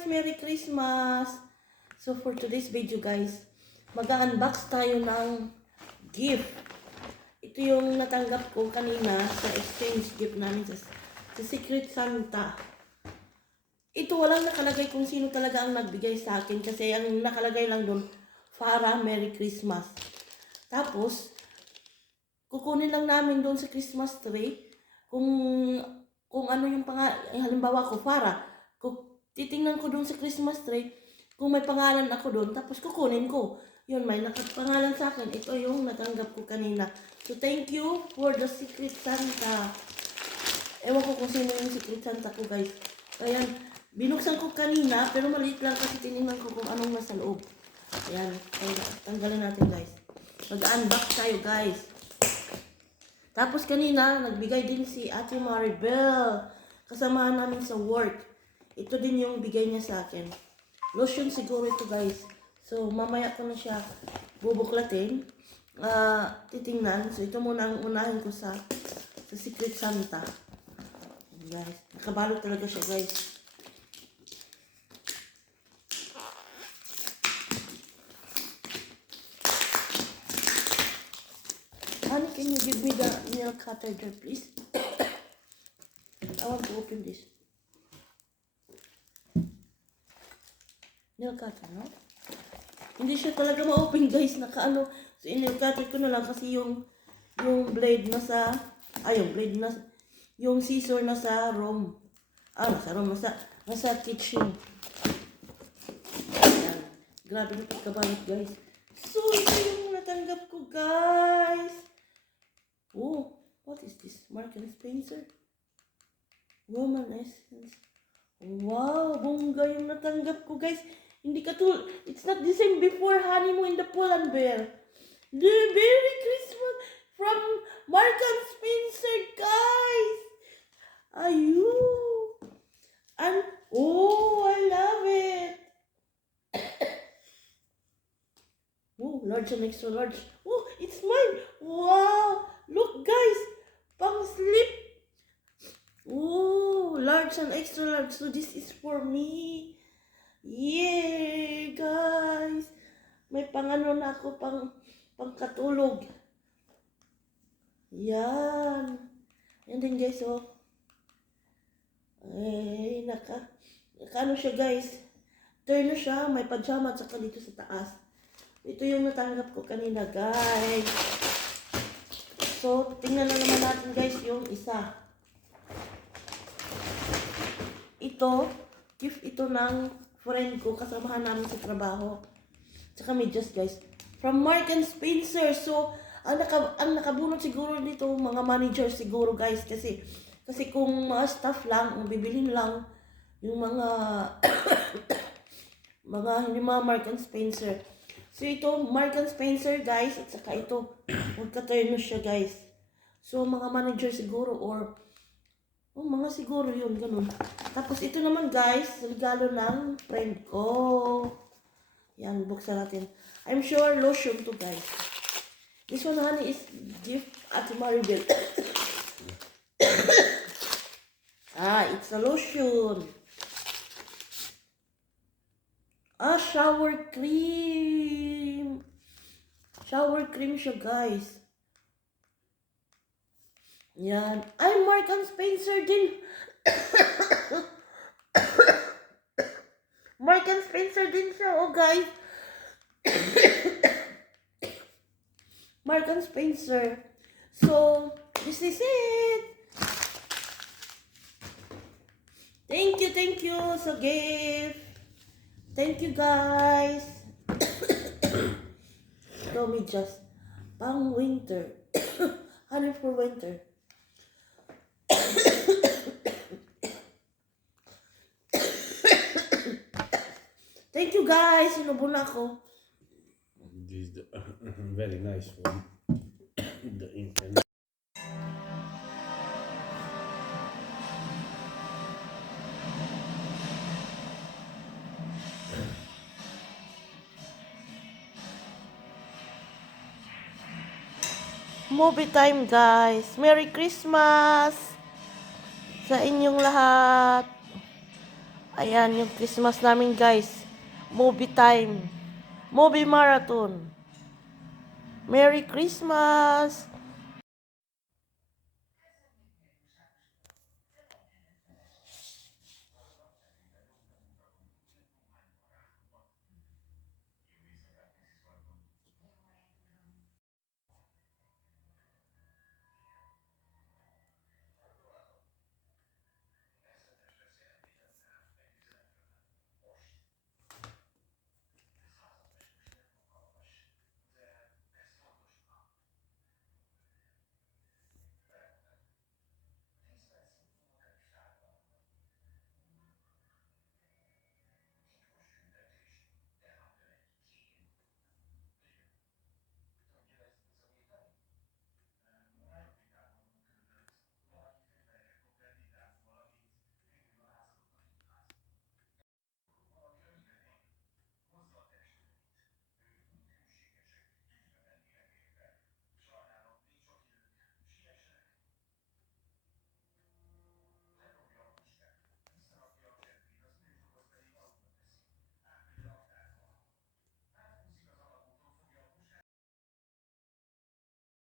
guys! Merry Christmas! So for today's video guys, mag-unbox tayo ng gift. Ito yung natanggap ko kanina sa exchange gift namin sa Secret Santa. Ito walang nakalagay kung sino talaga ang nagbigay sa akin kasi ang nakalagay lang doon, Farah, Merry Christmas. Tapos, kukunin lang namin doon sa Christmas tree kung ano yung halimbawa ko, Farah, titingnan ko doon sa Christmas tree, kung may pangalan ako doon, tapos kukunin ko. Yun, may nakapangalan sa akin. Ito yung natanggap ko kanina. So, thank you for the Secret Santa. Ewan ko kung sino yung Secret Santa ko, guys. Ayan, binuksan ko kanina, pero maliit lang kasi tinignan ko kung anong nasa loob. Ayan, tanggalin natin, guys. Mag-unbox tayo, guys. Tapos kanina, nagbigay din si Ate Maribel. Kasamahan namin sa work. Ito din yung bigay niya sa akin. Lotion siguro ito, guys. So, mamaya ko na siya bubuklatin. Titingnan. So, ito muna ang unahin ko sa Secret Santa. Guys, nakabalot talaga siya, guys. Honey, can you give me the nail cutter there, please? I want to open this. Nail cutter, no? Hindi siya talaga ma-open, guys. Nakaano. So, nail cutter ko na lang kasi yung blade na sa... yung blade na... Yung scissor na sa room. Nasa room. Nasa kitchen. Ayan. Grabe na pagkabalit, guys. So, ito yung natanggap ko, guys. Oh, what is this? Marks and Spencer? Woman Essence. Wow, bongga yung natanggap ko, guys. Hindi it's not the same before Honey mo in the Poland Bear. The Merry Christmas from Marks and Spencer, guys. Ayun. And, oh, I love it. Oh, large and extra large. Oh, it's mine. Wow. Look, guys. Pang slip. Oh, large and extra large. So, this is for me. Yay, guys. May pangano na ako, pangkatulog. Yan. Yan din, guys, oh. Ay, nakaano siya, guys. Turn na siya. May pajama at saka dito sa taas. Ito yung natanggap ko kanina, guys. So, tingnan na naman natin, guys, yung isa. Ito, gift ito ng friend ko, kasamahan namin sa trabaho. Tsaka medyas, guys. From Marks and Spencer. So, ang nakabunot siguro dito, mga manager siguro, guys. Kasi kung mga staff lang, bibilhin lang yung mga hindi mga Marks and Spencer. So, ito, Marks and Spencer, guys. At saka ito, magka-turn na siya, guys. So, mga manager siguro or mga siguro yun, ganun. Tapos, ito naman, guys, regalo ng friend ko. Yan, buksan natin. I'm sure lotion to, guys. This one, honey, is gift at Maribel. It's a lotion. Shower cream. Shower cream siya, guys. Yan. Ay, Marks and Spencer din. Marks and Spencer din siya, oh, guys. Marks and Spencer. So, this is it. Thank you sa gift. Thank you, guys. Ito, me just pang winter. Honey for winter. Thank you, guys. Sinubo na ako. This is the very nice one. The internet. Movie time, guys. Merry Christmas sa inyong lahat. Ayan yung Christmas namin guys. Movie time. Movie marathon. Merry Christmas!